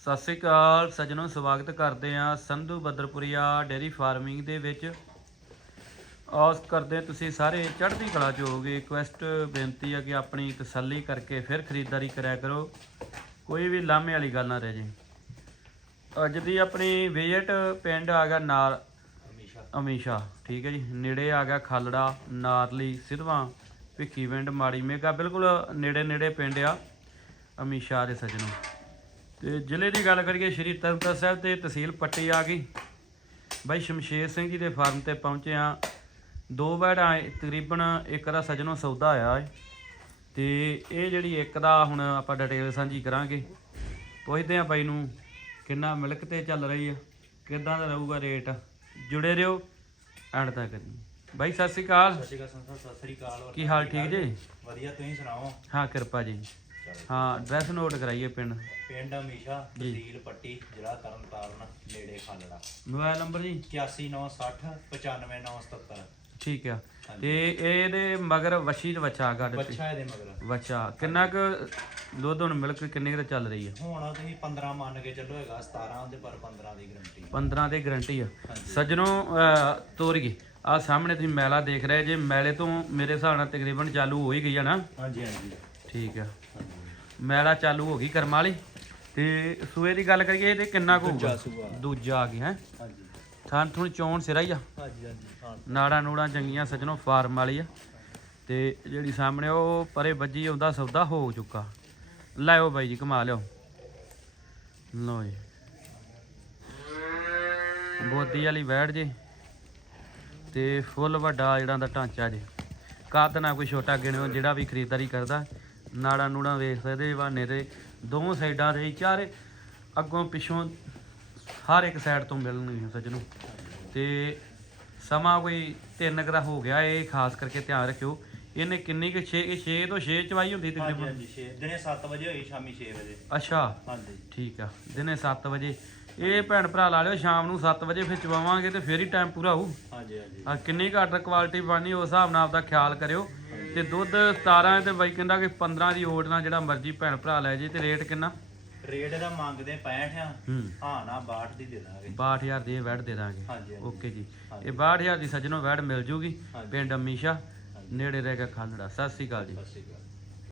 ਸਤਿ ਸ੍ਰੀ ਅਕਾਲ ਸੱਜਣੋ, ਸਵਾਗਤ ਕਰਦੇ ਆ ਸੰਧੂ ਬਦਰਪੁਰੀਆ ਡੇਰੀ ਫਾਰਮਿੰਗ ਦੇ ਵਿੱਚ। ਆਸ ਕਰਦੇ ਤੁਸੀਂ ਸਾਰੇ ਚੜ੍ਹਦੀ ਕਲਾ ਚ ਹੋਗੇ ਰਿਕੁਐਸਟ ਬੇਨਤੀ ਆ ਕਿ ਆਪਣੀ ਤਸੱਲੀ ਕਰਕੇ ਫਿਰ ਖਰੀਦਦਾਰੀ ਕਰਿਆ ਕਰੋ। ਕੋਈ ਵੀ ਲਾਮੇ ਵਾਲੀ ਗੱਲ ਨਾ ਰਹਿ ਜੇ। ਅੱਜ ਦੀ ਆਪਣੀ ਵਿਜ਼ਿਟ ਪਿੰਡ ਆ ਗਿਆ ਨਾਲ ਅਮੀਸ਼ਾ, ਠੀਕ ਹੈ ਜੀ। ਨੇੜੇ ਆ ਗਿਆ ਖਾਲੜਾ, ਨਾਰਲੀ, ਸਿਧਵਾਂ ਭਿੱਖੀ ਪਿੰਡ ਮਾੜੀ ਮੇਗਾ। ਬਿਲਕੁਲ ਨੇੜੇ ਨੇੜੇ ਪਿੰਡ ਆ ਅਮੀਸ਼ਾ ਦੇ ਸੱਜਣੋ। ਤੇ ਜ਼ਿਲ੍ਹੇ ਦੀ ਗੱਲ ਕਰੀਏ ਸ਼੍ਰੀ ਤਰਨਤਾਰਨ ਸਾਹਿਬ ਤੇ ਤਹਿਸੀਲ ਪੱਟੀ ਆ ਗਈ। ਬਾਈ ਸ਼ਮਸ਼ੇਰ ਸਿੰਘ ਜੀ ਦੇ ਫਾਰਮ ਤੇ ਪਹੁੰਚੇ ਆ ਦੋ ਏ, ਤਕਰੀਬਨ ਇੱਕ ਦਾ ਸੱਜਣੋਂ ਸੌਦਾ ਆਇਆ ਏ। ਤੇ ਇਹ ਜਿਹੜੀ ਇੱਕ ਦਾ ਹੁਣ ਆਪਾਂ ਡਿਟੇਲ ਸਾਂਝੀ ਕਰਾਂਗੇ। ਪੁੱਛਦੇ ਆ ਬਾਈ ਨੂੰ ਕਿੰਨਾ ਮਿਲਕ ਤੇ ਚੱਲ ਰਹੀ ਆ ਕਿੱਦਾਂ ਦਾ ਰਹੂਗਾ ਰੇਟ? ਜੁੜੇ ਰਹੋ ਐਂਡ ਤੱਕ ਬਾਈ ਸਤਿ ਸ਼੍ਰੀ ਅਕਾਲ। ਸਤਿ ਸ਼੍ਰੀ ਅਕਾਲ ਸਤਿ ਸ਼੍ਰੀ ਅਕਾਲ। ਕੀ ਹਾਲ ਠੀਕ ਜੀ? ਵਧੀਆ ਤੁਸੀਂ ਸੁਣਾਓ? ਹਾਂ ਕਿਰਪਾ ਜੀ। ਹਾਂ ਐਡਰੈਸ ਨੋਟ ਕਰਾਈਏ ਪਿੰਡ। ਪਿੰਡ ਅਮੀਸ਼ਾ ਤਹਿਸੀਲ ਪੱਟੀ ਜ਼ਿਲ੍ਹਾ ਤਰਨਤਾਰਨ ਨੇੜੇ ਖਾਲੜਾ। ਮੋਬਾਈਲ ਨੰਬਰ ਜੀ? 8196 95977 ਠੀਕ ਆ। ਤੇ ਇਹਦੇ ਮਗਰ ਵਸ਼ੀ ਤੇ ਬੱਚਾ ਗੱਡ ਤੇ ਬੱਚਾ ਇਹਦੇ ਮਗਰ। ਬੱਚਾ ਕਿੰਨਾ ਕੁ ਦੁੱਧ ਹੁਣ ਮਿਲਕ ਕਿੰਨੇ ਕੁ ਚੱਲ ਰਹੀ ਆ? ਹੁਣ ਤੁਸੀਂ 15 ਮੰਨ ਕੇ ਚੱਲੋ ਹੈਗਾ 17 ਦੇ ਪਰ 15 ਦੀ ਗਰੰਟੀ 15 ਦੇ ਗਰੰਟੀ ਆ। ਸੱਜਣੋ ਅਹ, ਤੋਰ ਗਈ ਆ ਸਾਹਮਣੇ ਤੁਸੀਂ ਮੈਲਾ ਦੇਖ ਰਹੇ ਜੇ ਮੈਲੇ ਤੋਂ ਮੇਰੇ ਹਿਸਾਬ ਨਾਲ ਤਕਰੀਬਨ ਚਾਲੂ ਹੋ ਹੀ ਗਈ ਆ ਨਾ? ਹਾਂਜੀ ਹਾਂਜੀ। ਠੀਕ ਆ। ਮੈਲਾ ਚਾਲੂ ਹੋ ਗਈ ਕਰਮ ਵਾਲੀ। ਤੇ ਸੂਏ ਦੀ ਗੱਲ ਕਰੀਏ ਇਹਦੇ ਕਿੰਨਾ ਕੁ ਹੋਊਗਾ? ਸੂਆ। ਦੂਜਾ ਆ ਗਿਆ ਹੈ? ਹਾਂਜੀ। ਥਾਂ ਥੁਣ ਚੋਣ ਸਿਰਾ ਹੀ ਆ। ਹਾਂਜੀ ਹਾਂਜੀ ਨਾੜਾ ਨੂੜਾਂ ਚੰਗੀਆਂ ਸੱਜਣੋ ਫਾਰਮ ਵਾਲੀ ਆ। ਤੇ ਜਿਹੜੀ ਸਾਹਮਣੇ ਉਹ ਪਰੇ ਵੱਜੀ ਆਉਂਦਾ ਸੌਦਾ ਹੋ ਚੁੱਕਾ। ਲਾਇਓ ਬਾਈ ਜੀ ਕਮਾ ਲਿਓ। ਲਓ ਜੀ। ਬੋਦੀ ਵਾਲੀ ਬੈਠ ਜੇ। ਤੇ ਫੁੱਲ ਵੱਡਾ ਜਿਹੜਾ ਦਾ ਢਾਂਚਾ ਜੇ। ਕੱਦ ਨਾ ਕੋਈ ਛੋਟਾ ਗਿਣਿਓ ਜਿਹੜਾ ਵੀ ਖਰੀਦਦਾਰੀ ਕਰਦਾ। ਨਾੜਾ ਨੂੜਾਂ ਵੇਖ ਸਕਦੇ ਬਹਾਨੇ ਤੇ ਦੋਵੇਂ ਸਾਈਡਾਂ ਦੇ ਚਾਰੇ ਅੱਗੋਂ ਪਿੱਛੋਂ ਹਰ ਇੱਕ ਸਾਈਡ ਤੋਂ ਮਿਲਣਗੀਆਂ ਸੱਜਣੋ। ਤੇ ਸਮਾਂ ਕੋਈ ਤਿੰਨ ਕੁ ਦਾ ਹੋ ਗਿਆ ਇਹ ਖਾਸ ਕਰਕੇ ਧਿਆਨ ਰੱਖਿਓ। ਇਹਨੇ ਕਿੰਨੀ ਕਿ 6 6 ਤੋਂ 6 ਚਵਾਈ ਹੁੰਦੀ ਤਕਰੀਬਨ? ਹਾਂਜੀ ਛੇ- ਦਿਨੇ 7 ਵਜੇ ਹੋਈ ਸ਼ਾਮੀ 6 ਵਜੇ। ਅੱਛਾ। ਹਾਂਜੀ। ਠੀਕ ਆ। ਦਿਨੇ 7 ਵਜੇ। ਇਹ ਭੈਣ ਭਰਾ ਲਾ ਲਿਓ ਸ਼ਾਮ ਨੂੰ 7 ਵਜੇ ਫਿਰ ਚਵਾਵਾਂਗੇ ਤੇ ਫੇਰ ਹੀ ਟਾਈਮ ਪੂਰਾ ਹੋਊ। ਹਾਂਜੀ ਹਾਂਜੀ। ਆ ਕਿੰਨੀ ਘੱਟ ਕੁਆਲਿਟੀ ਬਾਨੀ ਉਸ ਹਿਸਾਬ ਨਾਲ ਆਪਦਾ ਖਿਆਲ ਕਰਿਓ। ਤੇ ਦੁੱਧ 17 ਤੇ ਬਾਈ ਕਹਿੰਦਾ ਕਿ 15 ਦੀ ਓਟ ਨਾਲ ਜਿਹੜਾ ਮਰਜ਼ੀ ਭੈਣ ਭਰਾ ਲੈ ਜੇ ਤੇ ਰੇਟ ਕਿੰਨਾ? ਰੇਟ ਇਹਦਾ ਮੰਗਦੇ 65 ਆ। ਹੂੰ। ਨਾ 62 ਦੀ ਦੇ ਦਾਂਗੇ। 62000 ਦੀ ਇਹ ਵੈਟ ਦੇ ਦਾਂਗੇ। ਹਾਂਜੀ ਓਕੇ ਜੀ। ਇਹ 62000 ਦੀ ਸੱਜਣੋ ਵੈਟ ਮਿਲ ਜੂਗੀ। ਪਿੰਡ ਅਮੀਸ਼ਾ ਨੇੜੇ ਰਹਿ ਕੇ ਖਾਲੜਾ। ਸਤਿ ਸ੍ਰੀ ਅਕਾਲ ਜੀ। ਸਤਿ ਸ਼੍ਰੀ ਅਕਾਲ।